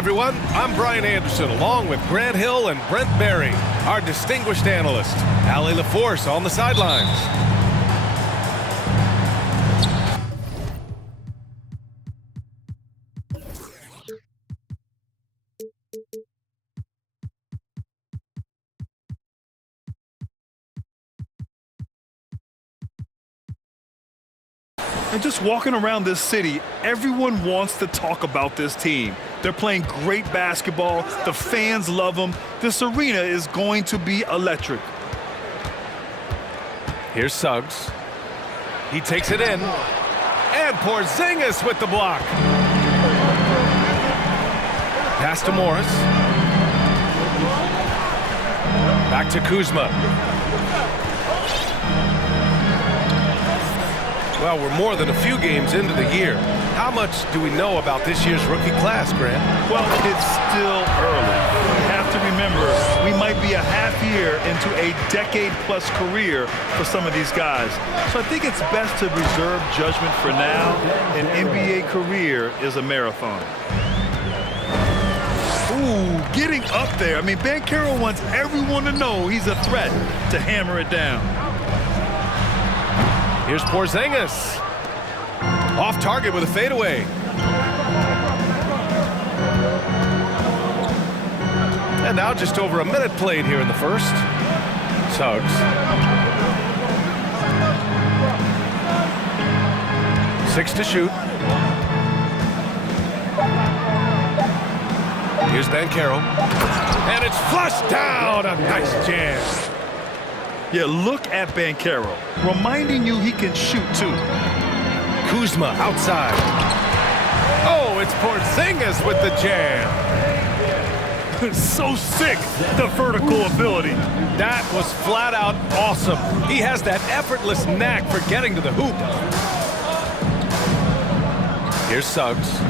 everyone, I'm Brian Anderson, along with Grant Hill and Brent Berry, our distinguished analyst. Allie LaForce on the sidelines. And just walking around this city, everyone wants to talk about this team. They're playing great basketball. The fans love them. This arena is going to be electric. Here's Suggs. He takes it in. And Porzingis with the block. Pass to Morris. Back to Kuzma. Well, we're more than a few games into the year. How much do we know about this year's rookie class, Grant? Well, it's still early. We have to remember, we might be a half year into a decade-plus career for some of these guys. So I think it's best to reserve judgment for now. An NBA career is a marathon. Ooh, getting up there. I mean, Banchero wants everyone to know he's a threat to hammer it down. Here's Porzingis. Off target with a fadeaway. And now just over a minute played here in the first. Suggs. 6 to shoot. Here's Banchero. And it's flushed down. A nice jam. Yeah, look at Banchero, reminding you he can shoot too. Kuzma outside. Oh, it's Porzingis with the jam. So sick, the vertical ability. That was flat out awesome. He has that effortless knack for getting to the hoop. Here's Suggs.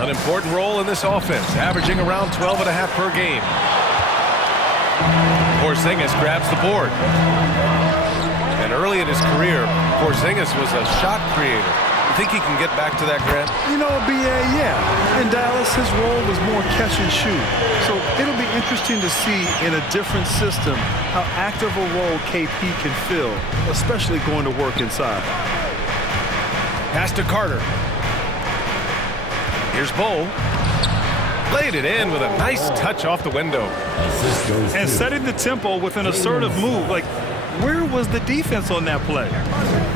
An important role in this offense, averaging around 12.5 per game. Porzingis grabs the board. And early in his career, Porzingis was a shot creator. You think he can get back to that, Grant? You know, B.A., yeah. In Dallas, his role was more catch and shoot. So it'll be interesting to see in a different system how active a role KP can fill, especially going to work inside. Pass to Carter. Here's Bull. Laid it in with a nice touch off the window. And setting the tempo with an assertive move. Like, where was the defense on that play?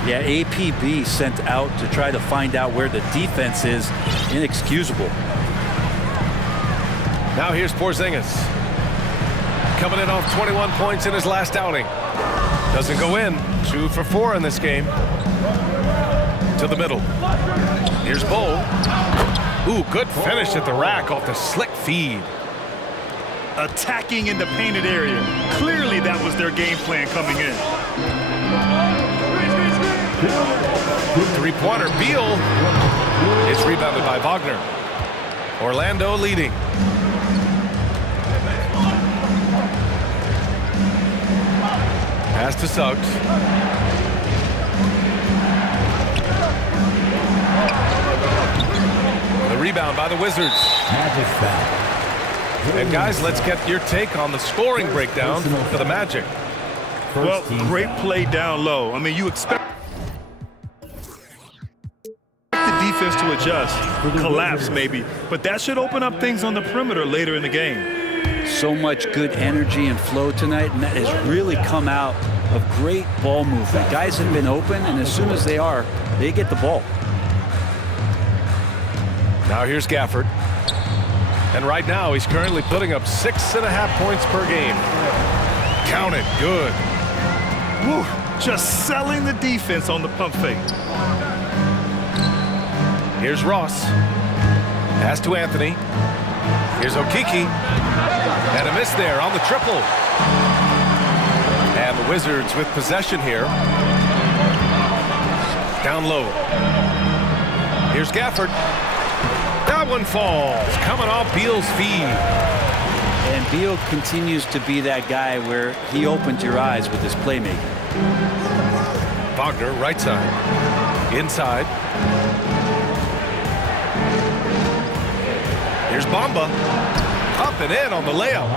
Yeah, APB sent out to try to find out where the defense is. Inexcusable. Now here's Porzingis. Coming in off 21 points in his last outing. Doesn't go in. 2 for 4 in this game. To the middle. Here's Bull. Ooh, good finish at the rack off the slick feed. Attacking in the painted area. Clearly that was their game plan coming in. Three-pointer, Beal. It's rebounded by Wagner. Orlando leading. Pass to Suggs. The rebound by the Wizards. Magic foul. And guys, let's get your take on the scoring breakdown for the Magic. Well, great play down low. I mean, you expect the defense to adjust, collapse maybe, but that should open up things on the perimeter later in the game. So much good energy and flow tonight, and that has really come out of great ball movement. Guys have been open, and as soon as they are, they get the ball. Now here's Gafford. And right now, he's currently putting up 6.5 points per game. Count it, good. Woo, just selling the defense on the pump fake. Here's Ross. Pass to Anthony. Here's Okeke. And a miss there on the triple. And the Wizards with possession here. Down low. Here's Gafford. That one falls, coming off Beal's feed. And Beal continues to be that guy where he opened your eyes with his playmaking. Wagner, right side. Inside. Here's Here's Bamba. Up and in on the layup.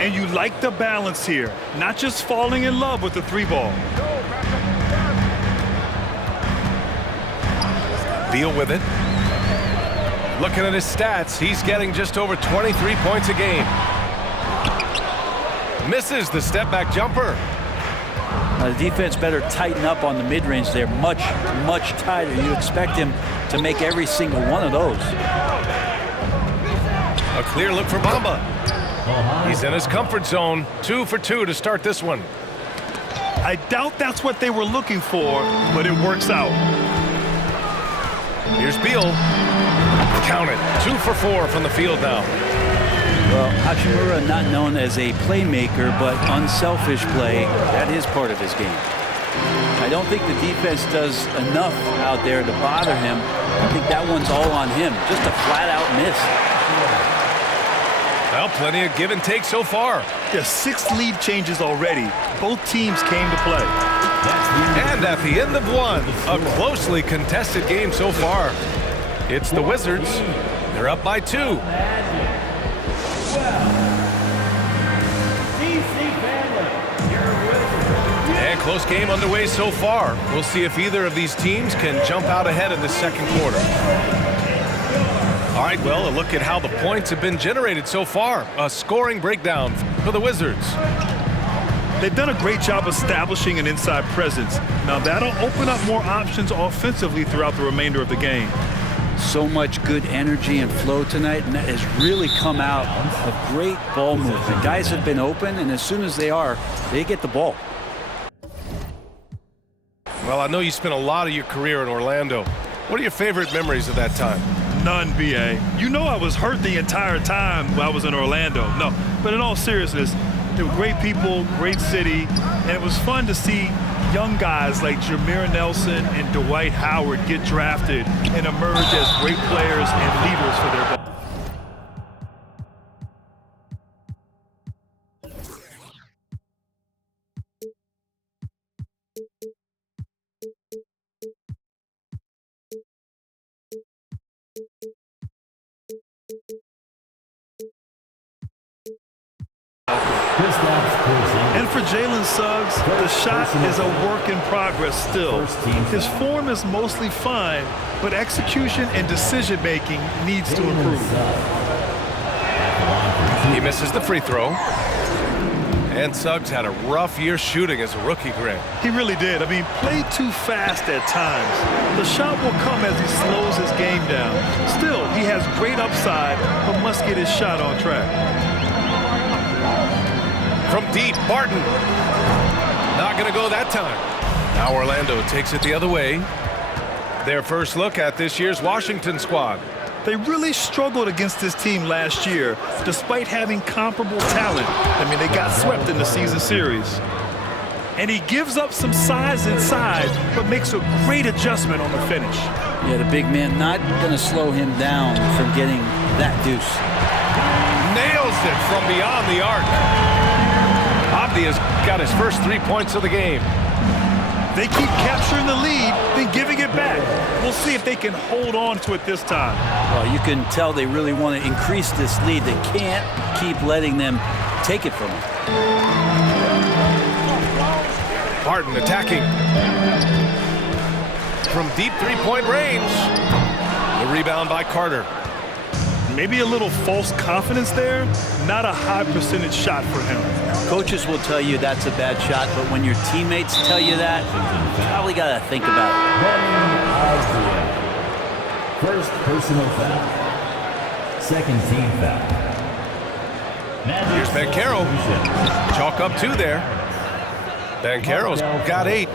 And you like the balance here, not just falling in love with the three ball. Beal with it. Looking at his stats, he's getting just over 23 points a game. Misses the step-back jumper. The defense better tighten up on the mid-range there. Much tighter. You expect him to make every single one of those. A clear look for Bamba. He's in his comfort zone. 2 for 2 to start this one. I doubt that's what they were looking for, but it works out. Here's Beal. Count it. 2 for 4 from the field now. Well, Hachimura not known as a playmaker, but unselfish play. That is part of his game. I don't think the defense does enough out there to bother him. I think that one's all on him. Just a flat-out miss. Well, plenty of give and take so far. There's 6 lead changes already. Both teams came to play. And at the end of one, a closely contested game so far. It's the Wizards. They're up by 2. And close game underway so far. We'll see if either of these teams can jump out ahead in the second quarter. All right, well, a look at how the points have been generated so far. A scoring breakdown for the Wizards. They've done a great job establishing an inside presence. Now that'll open up more options offensively throughout the remainder of the game. So much good energy and flow tonight, and that has really come out of great ball movement. Guys have been open, and as soon as they are, they get the ball. Well, I know you spent a lot of your career in Orlando. What are your favorite memories of that time? None, B.A. You know I was hurt the entire time while I was in Orlando. No, but in all seriousness, they were great people, great city, and it was fun to see young guys like Jameer Nelson and Dwight Howard get drafted and emerge as great players and leaders for their ball. And for Jalen Suggs, the shot is a work in progress still. His form is mostly fine, but execution and decision-making needs to improve. He misses the free throw. And Suggs had a rough year shooting as a rookie, Greg. He really did. I mean, played too fast at times. The shot will come as he slows his game down. Still, he has great upside, but must get his shot on track. From deep, Barton. Not going to go that time. Now Orlando takes it the other way. Their first look at this year's Washington squad. They really struggled against this team last year, despite having comparable talent. I mean, they got swept in the season series. And he gives up some size inside, but makes a great adjustment on the finish. Yeah, the big man not going to slow him down from getting that deuce. Nails it from beyond the arc. Abdi has got his first 3 points of the game. They keep capturing the lead, then giving it back. We'll see if they can hold on to it this time. Well, you can tell they really want to increase this lead. They can't keep letting them take it from them. Barton attacking. From deep three-point range. The rebound by Carter. Maybe a little false confidence there. Not a high percentage shot for him. Coaches will tell you that's a bad shot, but when your teammates tell you that, you probably got to think about it. First personal foul. Second team foul. Here's Banchero. Chalk up 2 there. Banchero's got 8.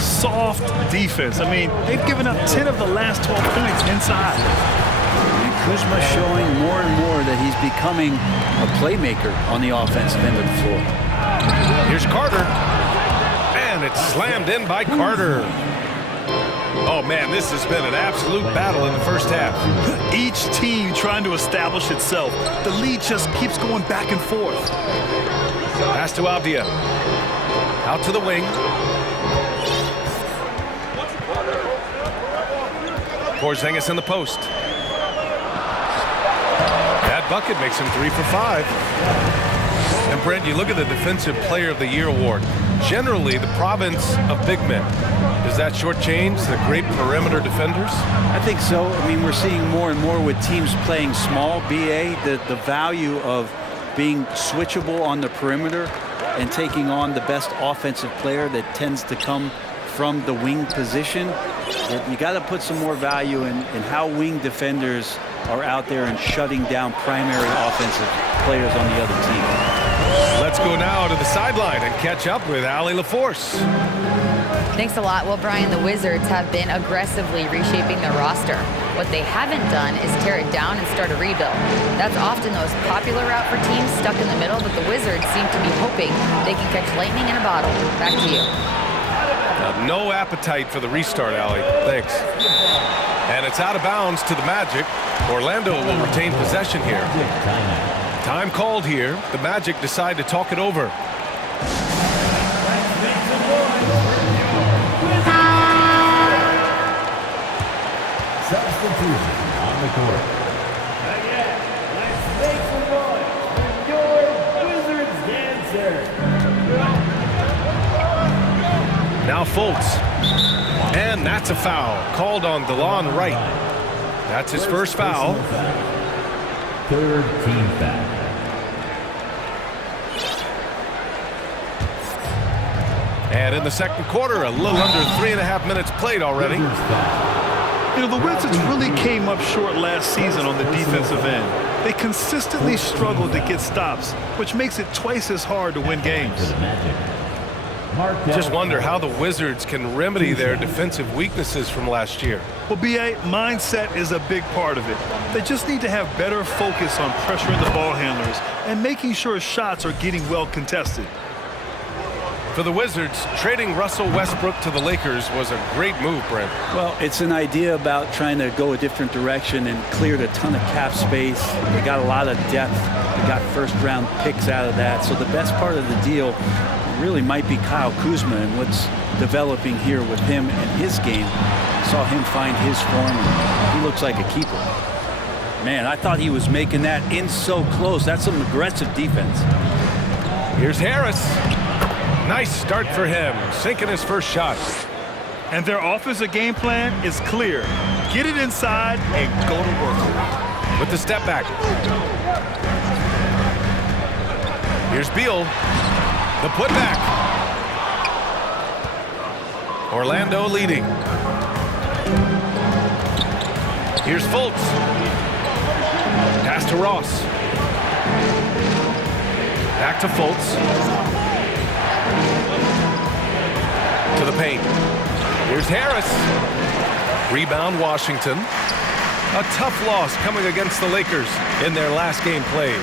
Soft defense. I mean, they've given up 10 of the last 12 points inside. Kuzma showing more and more that he's becoming a playmaker on the offensive end of the floor. Here's Carter. And it's slammed in by Carter. Oh, man, this has been an absolute battle in the first half. Each team trying to establish itself. The lead just keeps going back and forth. Pass to Avdia. Out to the wing. Porzingis in the post. bucket makes him 3 for 5. And Brent, you look at the Defensive Player of the Year award. Generally, the province of big men. Does that shortchange the great perimeter defenders? I think so. I mean, we're seeing more and more with teams playing small, BA, the value of being switchable on the perimeter and taking on the best offensive player that tends to come from the wing position. You got to put some more value in how wing defenders are out there and shutting down primary offensive players on the other team. Let's go now to the sideline and catch up with Allie LaForce. Thanks a lot. Well, Brian, the Wizards have been aggressively reshaping their roster. What they haven't done is tear it down and start a rebuild. That's often the most popular route for teams stuck in the middle, but the Wizards seem to be hoping they can catch lightning in a bottle. Back to you. No appetite for the restart, Allie. Thanks. And it's out of bounds to the Magic. Orlando will retain possession here. Time called here. The Magic decide to talk it over. Substitution on the court. Again, let's make some noise for your Wizards dancer. Now Fultz. And that's a foul called on DeLon Wright. That's his first foul. Third team foul. And in the second quarter, a little under 3.5 minutes played already. You know, the Wizards really came up short last season on the defensive end. They consistently struggled to get stops, which makes it twice as hard to win games. Just wonder how the Wizards can remedy their defensive weaknesses from last year. Well, BA, mindset is a big part of it. They just need to have better focus on pressuring the ball handlers and making sure shots are getting well contested. For the Wizards, trading Russell Westbrook to the Lakers was a great move, Brent. Well, it's an idea about trying to go a different direction and cleared a ton of cap space. They got a lot of depth. They got first-round picks out of that. So the best part of the deal really might be Kyle Kuzma and what's developing here with him and his game. Saw him find his form. He looks like a keeper. Man, I thought he was making that in so close. That's some aggressive defense. Here's Harris. Nice start for him, sinking his first shot. And their offensive game plan is clear. Get it inside and go to work. With the step back. Here's Beal. The putback. Orlando leading. Here's Fultz. Pass to Ross. Back to Fultz. To the paint. Here's Harris. Rebound Washington. A tough loss coming against the Lakers in their last game played.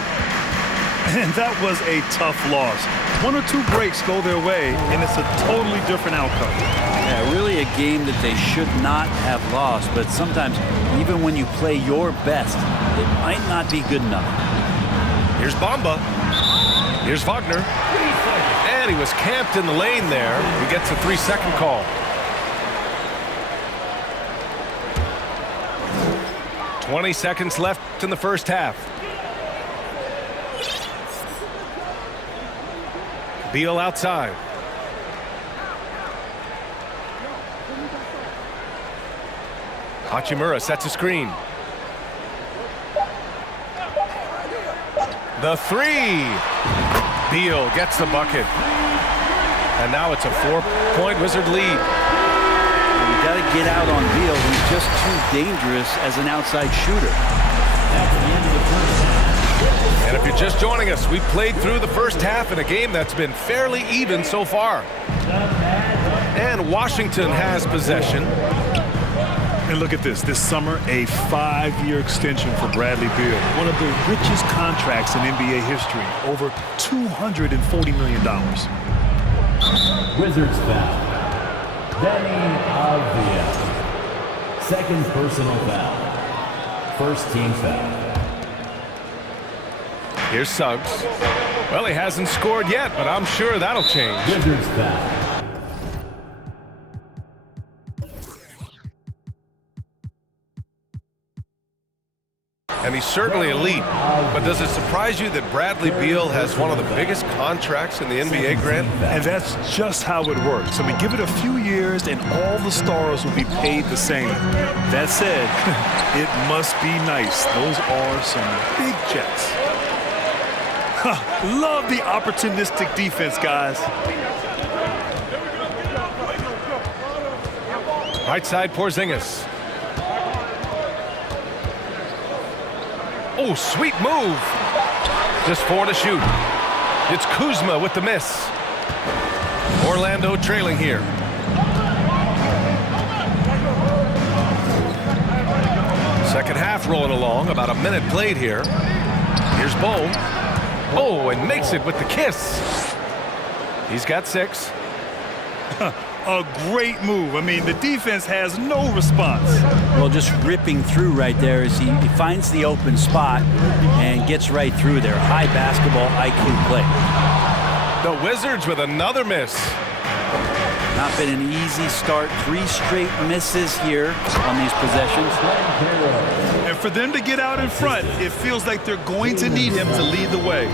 And that was a tough loss. 1 or 2 breaks go their way, and it's a totally different outcome. Yeah, really a game that they should not have lost, but sometimes even when you play your best, it might not be good enough. Here's Bamba. Here's Wagner. And he was camped in the lane there. He gets a 3-second call. "20 seconds left in the first half. Beal outside. Hachimura sets a screen. The three. Beal gets the bucket. And now it's a 4-point Wizard lead. You got to get out on Beal. He's just too dangerous as an outside shooter. That's the end of the first half. And if you're just joining us, we played through the first half in a game that's been fairly even so far. And Washington has possession. And look at this. This summer, a 5-year extension for Bradley Beal. One of the richest contracts in NBA history. Over $240 million. Wizards foul. Benny Avdia. Second personal foul. First team foul. Here's Suggs. Well, he hasn't scored yet, but I'm sure that'll change. Wizards foul. and he's certainly elite. But does it surprise you that Bradley Beal has one of the biggest contracts in the NBA, Grant? And that's just how it works. I mean, give it a few years and all the stars will be paid the same. That said, it must be nice. Those are some big checks. Love the opportunistic defense, guys. Right side, Porzingis. Oh, sweet move. Just 4 to shoot. It's Kuzma with the miss. Orlando trailing here. Second half rolling along. About a minute played here. Here's Bol. Oh, and makes it with the kiss. He's got 6. A great move. I mean, the defense has no response. Well, just ripping through right there as he finds the open spot and gets right through there. High basketball IQ play. The Wizards with another miss. Not been an easy start. 3 straight misses here on these possessions. And for them to get out in front, it feels like they're going to need him to lead the way.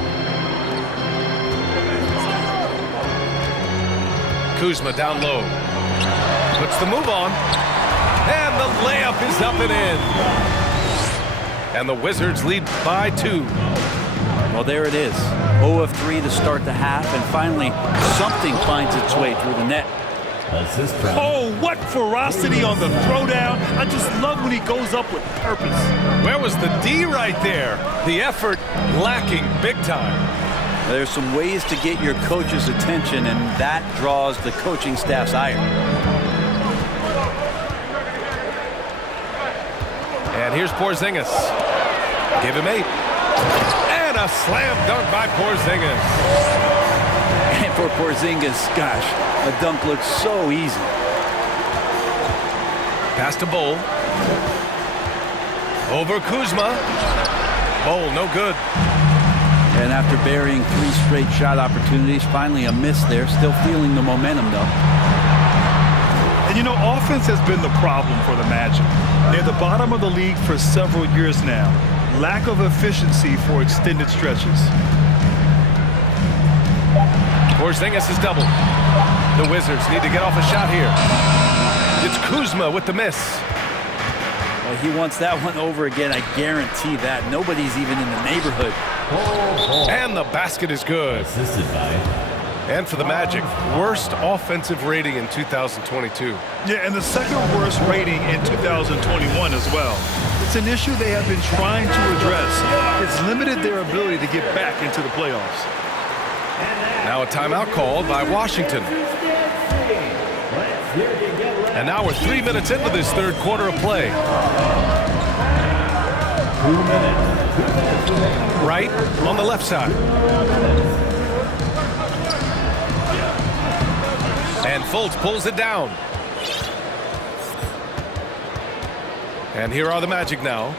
Kuzma down low. Puts the move on. And the layup is up and in. And the Wizards lead by 2. Well, there it is. 0 of 3 to start the half, and finally something finds its way through the net. Oh, what ferocity on the throwdown. I just love when he goes up with purpose. Where was the D right there? The effort lacking big time. There's some ways to get your coach's attention, and that draws the coaching staff's ire. And here's Porzingis. Give him 8. And a slam dunk by Porzingis. And for Porzingis, gosh, a dunk looks so easy. Pass to Bol. Over Kuzma. Bol, no good. And after burying 3 straight shot opportunities, finally a miss there. Still feeling the momentum, though. And you know, offense has been the problem for the Magic. They're the bottom of the league for several years now. Lack of efficiency for extended stretches. Porzingis is doubled. The Wizards need to get off a shot here. It's Kuzma with the miss. Well, he wants that one over again, I guarantee that. Nobody's even in the neighborhood. And the basket is good. And for the Magic, worst offensive rating in 2022. Yeah, and the second worst rating in 2021 as well. It's an issue they have been trying to address. It's limited their ability to get back into the playoffs. Now a timeout called by Washington. And now we're 3 minutes into this third quarter of play. Right on the left side. And Fultz pulls it down. And here are the Magic now.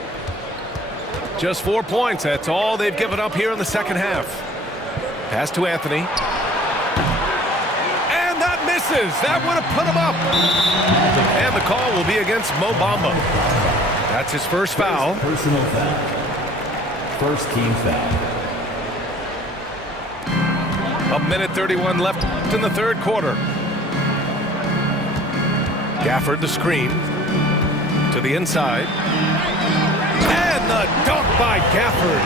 Just 4 points. That's all they've given up here in the second half. Pass to Anthony. And that misses. That would have put him up. And the call will be against Mo Bamba. That's his first foul. Personal foul. First team foul. A minute 31 left in the third quarter. Gafford the screen to the inside. And the dunk by Gafford.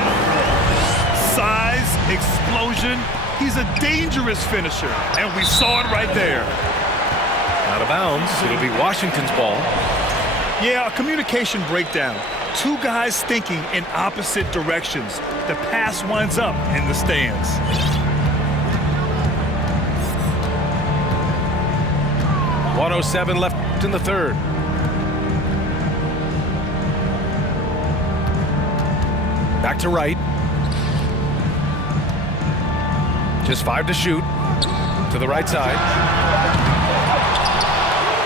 Size, explosion. He's a dangerous finisher, and we saw it right there. Out of bounds. It'll be Washington's ball. Yeah, a communication breakdown. 2 guys thinking in opposite directions. The pass winds up in the stands. .107 left in the third. Back to Wright. Just 5 to shoot. To the right side.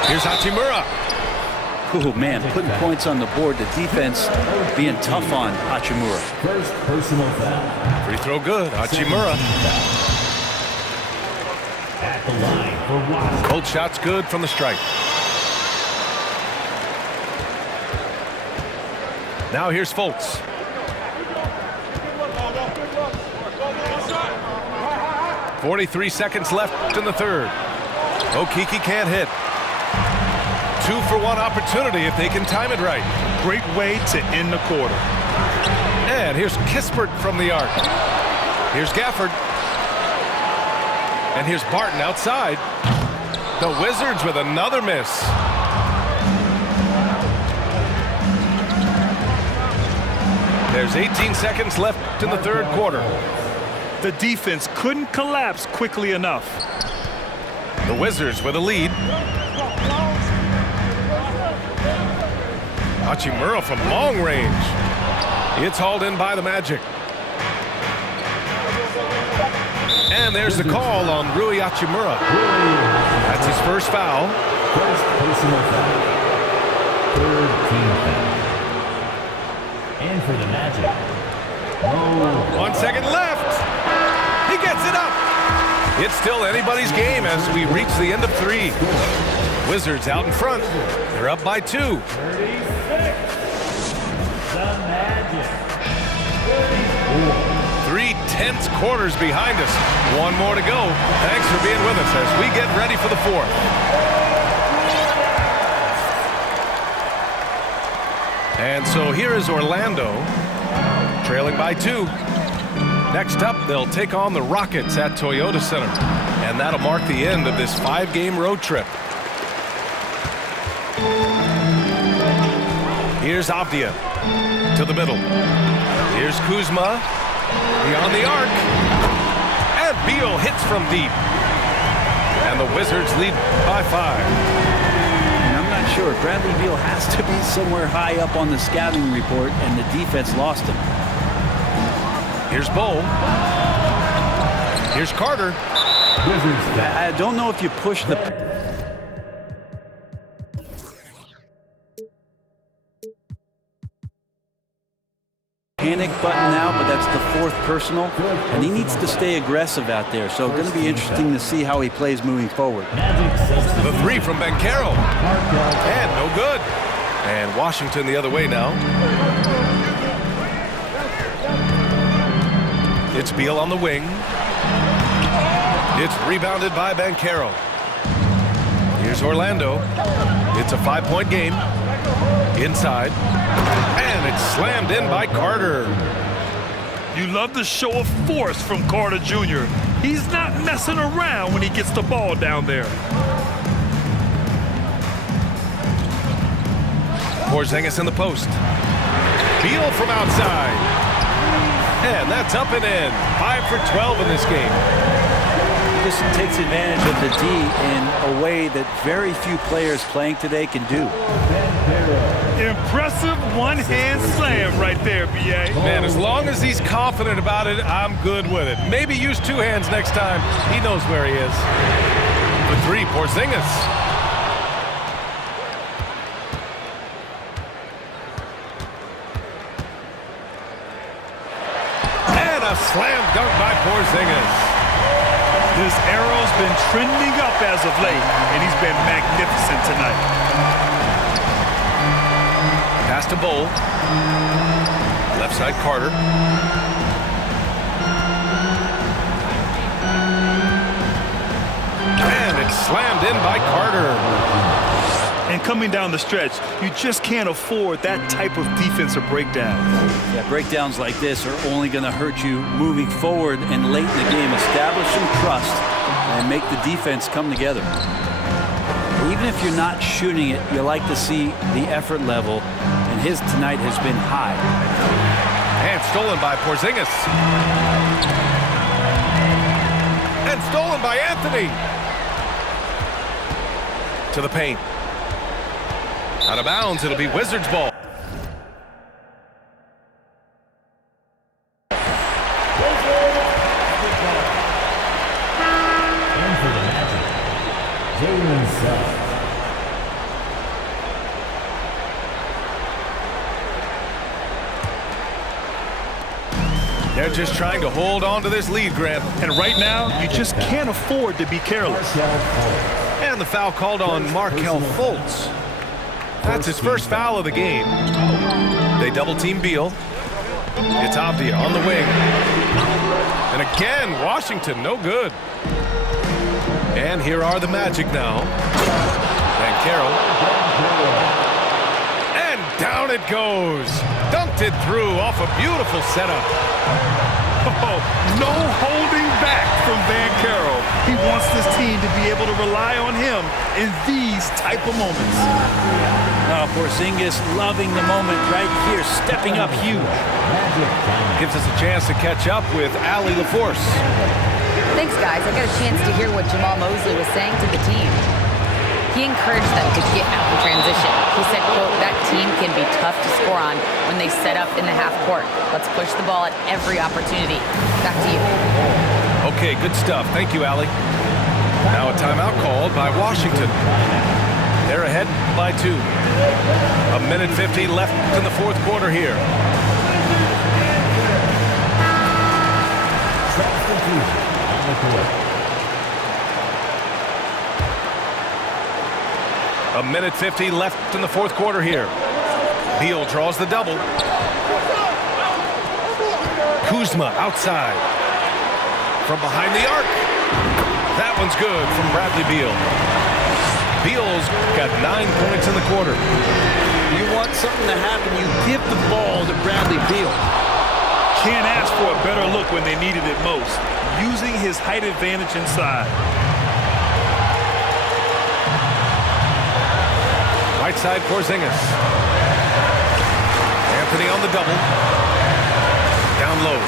Here's Hachimura. Oh, man, putting points on the board. The defense being tough on Hachimura. First personal foul. Free throw good. Hachimura. At the line for Washington. Both shots good from the stripe. Now here's Fultz. 43 seconds left in the third. Okeke can't hit. 2-for-1 opportunity if they can time it right. Great way to end the quarter. And here's Kispert from the arc. Here's Gafford. And here's Barton outside. The Wizards with another miss. There's 18 seconds left in the third quarter. The defense couldn't collapse quickly enough. The Wizards with a lead. Hachimura from long range. It's hauled in by the Magic. And there's the call on Rui Hachimura. That's his first foul. First personal foul. Third team foul. And for the Magic, 1 second left. He gets it up. It's still anybody's game as we reach the end of 3. Wizards out in front. They're up by 2. 36. The Magic, 34. 3 tense quarters behind us. One more to go. Thanks for being with us as we get ready for the 4th. And so here is Orlando, trailing by 2. Next up, they'll take on the Rockets at Toyota Center. And that'll mark the end of this 5-game road trip. Here's Avdia to the middle. Here's Kuzma beyond the arc. And Beal hits from deep. And the Wizards lead by 5. And I'm not sure. Bradley Beal has to be somewhere high up on the scouting report, and the defense lost him. Here's Bull. Here's Carter. I don't know if you push the panic button now, but that's the 4th personal, and he needs to stay aggressive out there. So it's going to be interesting to see how he plays moving forward. The 3 from Banchero. And no good. And Washington the other way now. It's Beal on the wing. It's rebounded by Banchero. Here's Orlando. It's a 5-point game. Inside. And it's slammed in by Carter. You love the show of force from Carter Jr. He's not messing around when he gets the ball down there. Porzingis in the post. Beal from outside. And that's up and in. 5 for 12 in this game. This takes advantage of the D in a way that very few players playing today can do. Impressive one-hand slam right there, B.A. Man, as long as he's confident about it, I'm good with it. Maybe use 2 hands next time. He knows where he is. The 3, Porzingis. Slam dunk by Porzingis. This arrow's been trending up as of late, and he's been magnificent tonight. Pass to Bull. Left side Carter. And it's slammed in by Carter. And coming down the stretch, you just can't afford that type of defensive breakdown. Yeah, breakdowns like this are only going to hurt you moving forward and late in the game. Establish some trust and make the defense come together. Even if you're not shooting it, you like to see the effort level, and his tonight has been high. And stolen by Porzingis. And stolen by Anthony. To the paint. Out of bounds, it'll be Wizards ball. And for the Magic, Jalen Suggs. They're just trying to hold on to this lead, Grant. And right now, you just can't afford to be careless. And the foul called on Markelle Fultz. That's his first foul of the game. They double-team Beal. It's Avdia on the wing. And again, Washington, no good. And here are the Magic now. Banchero. And down it goes. Dunked it through off a beautiful setup. Oh, no holding back from Banchero. He wants this team to be able to rely on him in these type of moments. Oh, Porzingis loving the moment right here, stepping up huge. Gives us a chance to catch up with Allie LaForce. Thanks, guys. I got a chance to hear what Jamal Mosley was saying to the team. He encouraged them to get out in transition. He said, quote, that team can be tough to score on when they set up in the half court. Let's push the ball at every opportunity. Back to you. Okay, good stuff. Thank you, Allie. Now a timeout called by Washington. They're ahead by 2. 1:50 left in the fourth quarter here. Substitution on the court. 1:50 left in the fourth quarter here. Beal draws the double. Kuzma outside. From behind the arc. That one's good from Bradley Beal. Beal's got 9 points in the quarter. You want something to happen, you give the ball to Bradley Beal. Can't ask for a better look when they needed it most. Using his height advantage inside. Right side, Porzingis. Anthony on the double. Down low.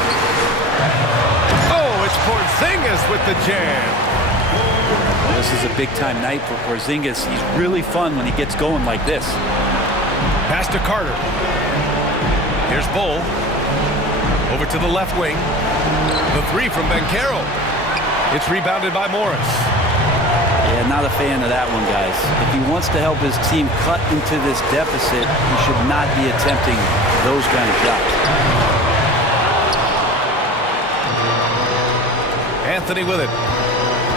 Oh, it's Porzingis with the jam. This is a big-time night for Porzingis. He's really fun when he gets going like this. Pass to Carter. Here's Bull. Over to the left wing. The 3 from Banchero. It's rebounded by Morris. Yeah, not a fan of that one, guys. If he wants to help his team cut into this deficit, he should not be attempting those kind of shots. Anthony with it.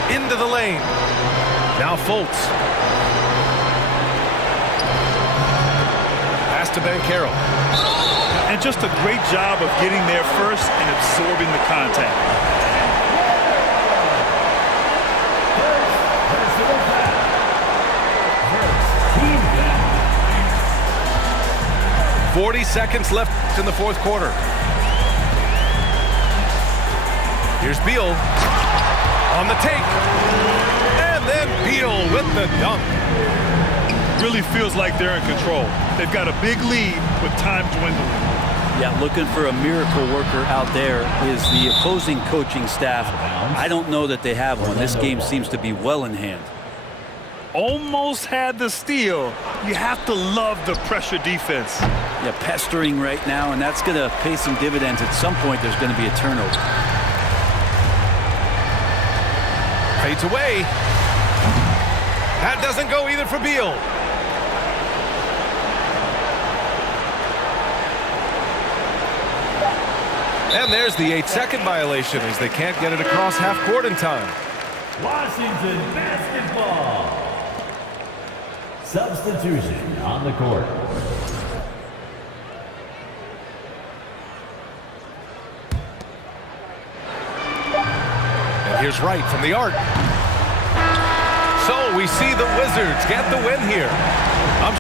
Into the lane. Now Fultz. Pass to Banchero. And just a great job of getting there first and absorbing the contact. 40 seconds left in the fourth quarter. Here's Beal on the take. And then Beal with the dunk. Really feels like they're in control. They've got a big lead with time dwindling. Yeah, looking for a miracle worker out there is the opposing coaching staff. I don't know that they have one. This game seems to be well in hand. Almost had the steal. You have to love the pressure defense. Yeah, pestering right now, and that's going to pay some dividends. At some point, there's going to be a turnover. Fades away. That doesn't go either for Beal. And there's the 8-second violation as they can't get it across half court in time. Washington basketball. Substitution on the court. And here's Wright from the arc. So we see the Wizards get the win here.